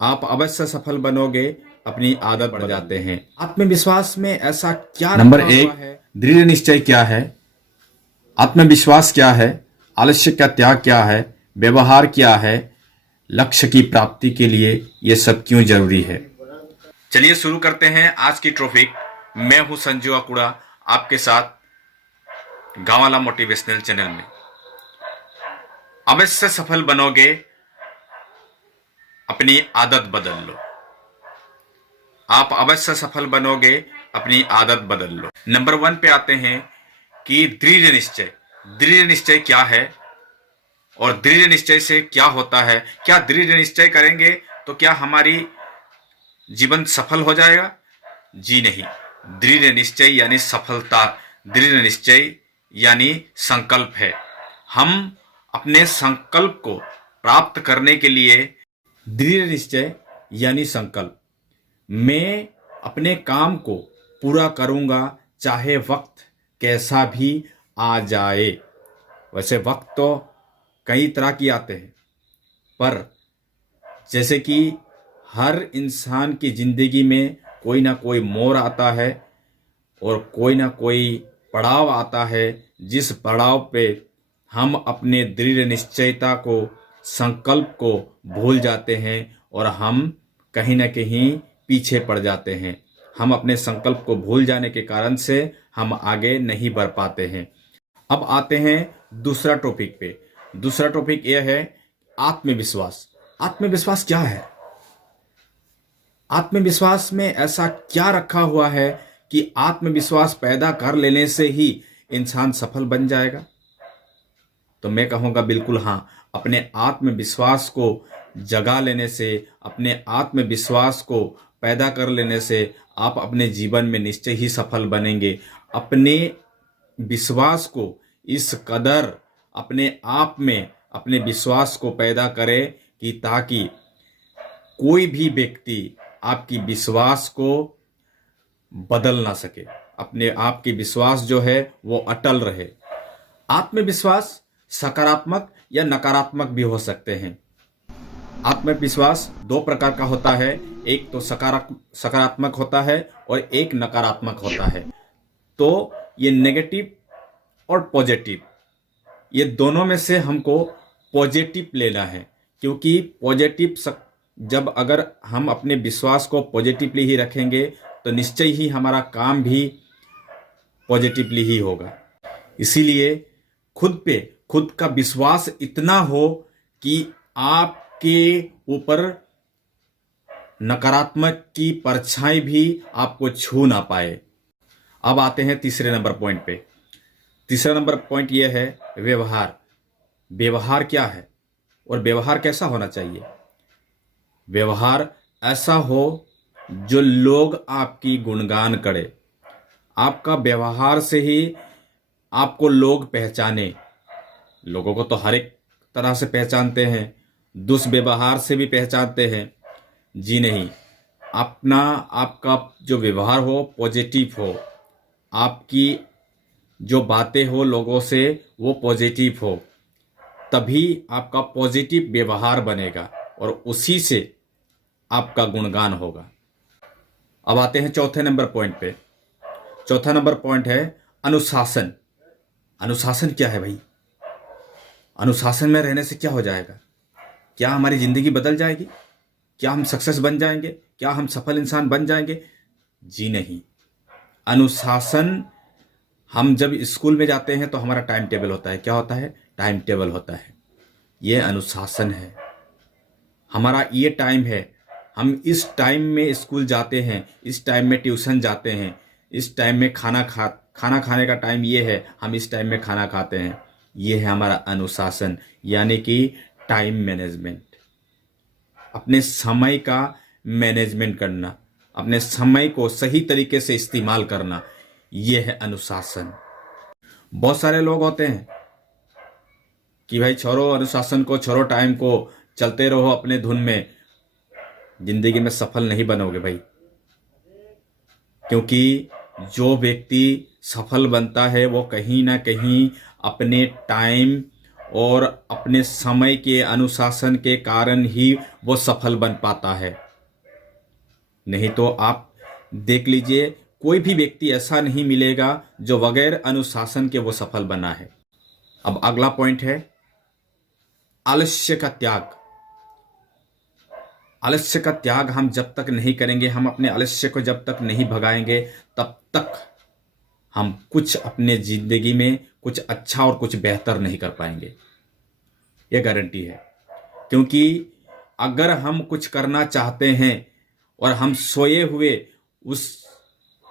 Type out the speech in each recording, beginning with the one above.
आप अवश्य सफल बनोगे, अपनी आदत बढ़ जाते हैं। आत्मविश्वास में ऐसा क्या नंबर रखा हुआ 1, है? दृढ़ निश्चय क्या है? आत्मविश्वास क्या है? आलस्य का त्याग क्या है? व्यवहार क्या है? लक्ष्य की प्राप्ति के लिए ये सब क्यों जरूरी है? चलिए शुरू करते हैं आज की टॉपिक। मैं हूं संजू अकुड़ा, आपके साथ गांव वाला मोटिवेशनल चैनल में। अवश्य सफल बनोगे, अपनी आदत बदल लो। आप अवश्य सफल बनोगे, अपनी आदत बदल लो। नंबर 1 पे आते हैं कि दृढ़ निश्चय। दृढ़ निश्चय क्या है और दृढ़ निश्चय से क्या होता है? क्या दृढ़ निश्चय करेंगे तो क्या हमारी जीवन सफल हो जाएगा? जी नहीं। दृढ़ निश्चय यानी सफलता, दृढ़ निश्चय यानी संकल्प है। हम अपने संकल्प को प्राप्त करने के लिए दृढ़ निश्चय यानी संकल्प, मैं अपने काम को पूरा करूंगा चाहे वक्त कैसा भी आ जाए। वैसे वक्त तो कई तरह की आते हैं, पर जैसे कि हर इंसान की जिंदगी में कोई ना कोई मोड़ आता है और कोई ना कोई पड़ाव आता है, जिस पड़ाव पे हम अपने दृढ़ निश्चयता को, संकल्प को भूल जाते हैं और हम कहीं ना कहीं पीछे पड़ जाते हैं। हम अपने संकल्प को भूल जाने के कारण से हम आगे नहीं बढ़ पाते हैं। अब आते हैं दूसरा टॉपिक पे। दूसरा टॉपिक यह है आत्मविश्वास। आत्मविश्वास क्या है? आत्मविश्वास में ऐसा क्या रखा हुआ है कि आत्मविश्वास पैदा कर लेने से ही इंसान सफल बन जाएगा? तो मैं कहूँगा बिल्कुल हाँ। अपने आत्मविश्वास को जगा लेने से, अपने आत्मविश्वास को पैदा कर लेने से आप अपने जीवन में निश्चय ही सफल बनेंगे। अपने विश्वास को इस कदर अपने आप में अपने विश्वास को पैदा करें कि ताकि कोई भी व्यक्ति आपकी विश्वास को बदल ना सके। अपने आप की विश्वास जो है वो अटल रहे। आत्मविश्वास सकारात्मक या नकारात्मक भी हो सकते हैं। आत्मविश्वास दो प्रकार का होता है, एक तो सकारात्मक होता है और एक नकारात्मक होता है। तो ये नेगेटिव और पॉजिटिव, ये दोनों में से हमको पॉजिटिव लेना है, क्योंकि पॉजिटिव जब अगर हम अपने विश्वास को पॉजिटिवली ही रखेंगे तो निश्चय ही हमारा काम भी पॉजिटिवली ही होगा। इसीलिए खुद पे खुद का विश्वास इतना हो कि आपके ऊपर नकारात्मक की परछाई भी आपको छू ना पाए। अब आते हैं तीसरे नंबर पॉइंट पे। तीसरा नंबर पॉइंट यह है व्यवहार। व्यवहार क्या है और व्यवहार कैसा होना चाहिए? व्यवहार ऐसा हो जो लोग आपकी गुणगान करे। आपका व्यवहार से ही आपको लोग पहचाने। लोगों को तो हर एक तरह से पहचानते हैं, दुष्व्यवहार से भी पहचानते हैं। जी नहीं, अपना आपका जो व्यवहार हो पॉजिटिव हो, आपकी जो बातें हो लोगों से वो पॉजिटिव हो, तभी आपका पॉजिटिव व्यवहार बनेगा और उसी से आपका गुणगान होगा। अब आते हैं चौथे नंबर पॉइंट पे। चौथा नंबर पॉइंट है अनुशासन। अनुशासन क्या है भाई? अनुशासन में रहने से क्या हो जाएगा? क्या हमारी जिंदगी बदल जाएगी? क्या हम सक्सेस बन जाएंगे? क्या हम सफल इंसान बन जाएंगे? जी नहीं। अनुशासन, हम जब स्कूल में जाते हैं तो हमारा टाइम टेबल होता है। क्या होता है? टाइम टेबल होता है। ये अनुशासन है। हमारा ये टाइम है, हम इस टाइम में स्कूल जाते हैं, इस टाइम में ट्यूशन जाते हैं, इस टाइम में खाना खाने का टाइम ये है, हम इस टाइम में खाना खाते हैं। ये है हमारा अनुशासन, यानी कि टाइम मैनेजमेंट। अपने समय का मैनेजमेंट करना, अपने समय को सही तरीके से इस्तेमाल करना, ये है अनुशासन। बहुत सारे लोग होते हैं कि भाई छोड़ो अनुशासन को, छोड़ो टाइम को, चलते रहो अपने धुन में। जिंदगी में सफल नहीं बनोगे भाई, क्योंकि जो व्यक्ति सफल बनता है वो कहीं ना कहीं अपने टाइम और अपने समय के अनुशासन के कारण ही वो सफल बन पाता है। नहीं तो आप देख लीजिए, कोई भी व्यक्ति ऐसा नहीं मिलेगा जो बगैर अनुशासन के वो सफल बना है। अब अगला पॉइंट है आलस्य का त्याग। आलस्य का त्याग हम जब तक नहीं करेंगे, हम अपने आलस्य को जब तक नहीं भगाएंगे, तब तक हम कुछ अपने जिंदगी में कुछ अच्छा और कुछ बेहतर नहीं कर पाएंगे, यह गारंटी है। क्योंकि अगर हम कुछ करना चाहते हैं और हम सोए हुए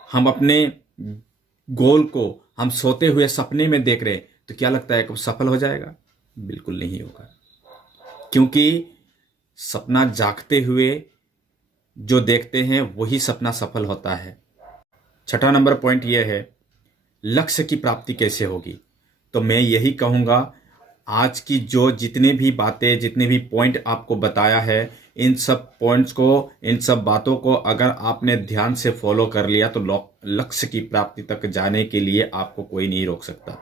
हम अपने गोल को हम सोते हुए सपने में देख रहे, तो क्या लगता है कि वो सफल हो जाएगा? बिल्कुल नहीं होगा। क्योंकि सपना जागते हुए जो देखते हैं वही सपना सफल होता है। छठा नंबर पॉइंट यह है, लक्ष्य की प्राप्ति कैसे होगी? तो मैं यही कहूँगा, आज की जो जितने भी बातें, जितने भी पॉइंट आपको बताया है, इन सब पॉइंट्स को, इन सब बातों को अगर आपने ध्यान से फॉलो कर लिया तो लक्ष्य की प्राप्ति तक जाने के लिए आपको कोई नहीं रोक सकता।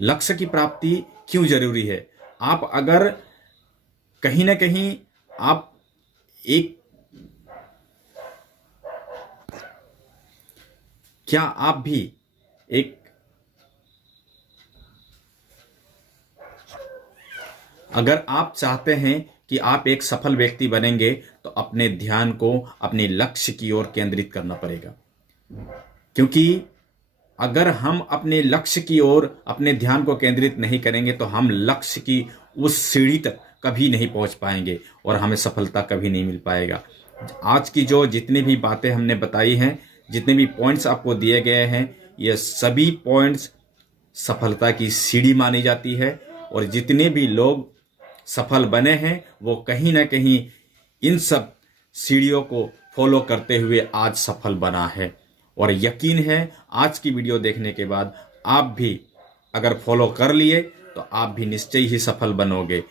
लक्ष्य की प्राप्ति क्यों जरूरी है? आप अगर कहीं ना कहीं आप क्या आप भी अगर आप चाहते हैं कि आप एक सफल व्यक्ति बनेंगे, तो अपने ध्यान को अपने लक्ष्य की ओर केंद्रित करना पड़ेगा। क्योंकि अगर हम अपने लक्ष्य की ओर अपने ध्यान को केंद्रित नहीं करेंगे तो हम लक्ष्य की उस सीढ़ी तक कभी नहीं पहुंच पाएंगे और हमें सफलता कभी नहीं मिल पाएगा। आज की जो जितनी भी बातें हमने बताई हैं, जितने भी पॉइंट्स आपको दिए गए हैं, ये सभी पॉइंट्स सफलता की सीढ़ी मानी जाती है। और जितने भी लोग सफल बने हैं वो कहीं ना कहीं इन सब सीढ़ियों को फॉलो करते हुए आज सफल बना है। और यकीन है आज की वीडियो देखने के बाद आप भी अगर फॉलो कर लिए तो आप भी निश्चय ही सफल बनोगे,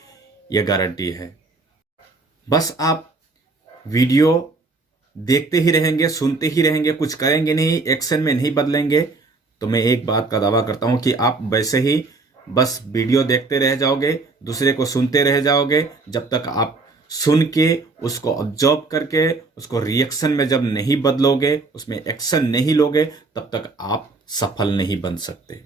यह गारंटी है। बस आप वीडियो देखते ही रहेंगे, सुनते ही रहेंगे, कुछ करेंगे नहीं, एक्शन में नहीं बदलेंगे, तो मैं एक बात का दावा करता हूं कि आप वैसे ही बस वीडियो देखते रह जाओगे, दूसरे को सुनते रह जाओगे। जब तक आप सुन के उसको ऑब्जर्व करके उसको रिएक्शन में जब नहीं बदलोगे, उसमें एक्शन नहीं लोगे, तब तक आप सफल नहीं बन सकते।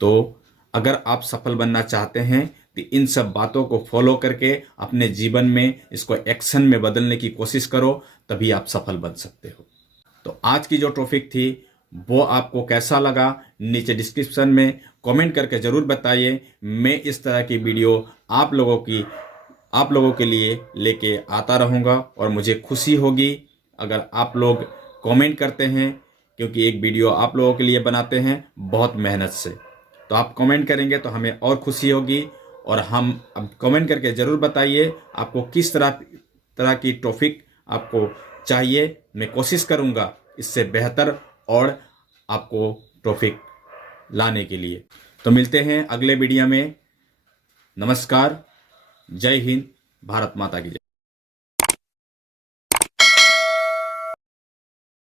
तो अगर आप सफल बनना चाहते हैं तो इन सब बातों को फॉलो करके अपने जीवन में इसको एक्शन में बदलने की कोशिश करो, तभी आप सफल बन सकते हो। तो आज की जो टॉपिक थी वो आपको कैसा लगा, नीचे डिस्क्रिप्शन में कमेंट करके जरूर बताइए। मैं इस तरह की वीडियो आप लोगों के लिए लेके आता रहूँगा और मुझे खुशी होगी अगर आप लोग कमेंट करते हैं, क्योंकि एक वीडियो आप लोगों के लिए बनाते हैं बहुत मेहनत से। तो आप कमेंट करेंगे तो हमें और खुशी होगी। और हम अब कमेंट करके ज़रूर बताइए आपको किस तरह की टॉपिक आपको चाहिए। मैं कोशिश करूँगा इससे बेहतर और आपको टॉपिक लाने के लिए। तो मिलते हैं अगले वीडियो में। नमस्कार, जय हिंद, भारत माता की जय।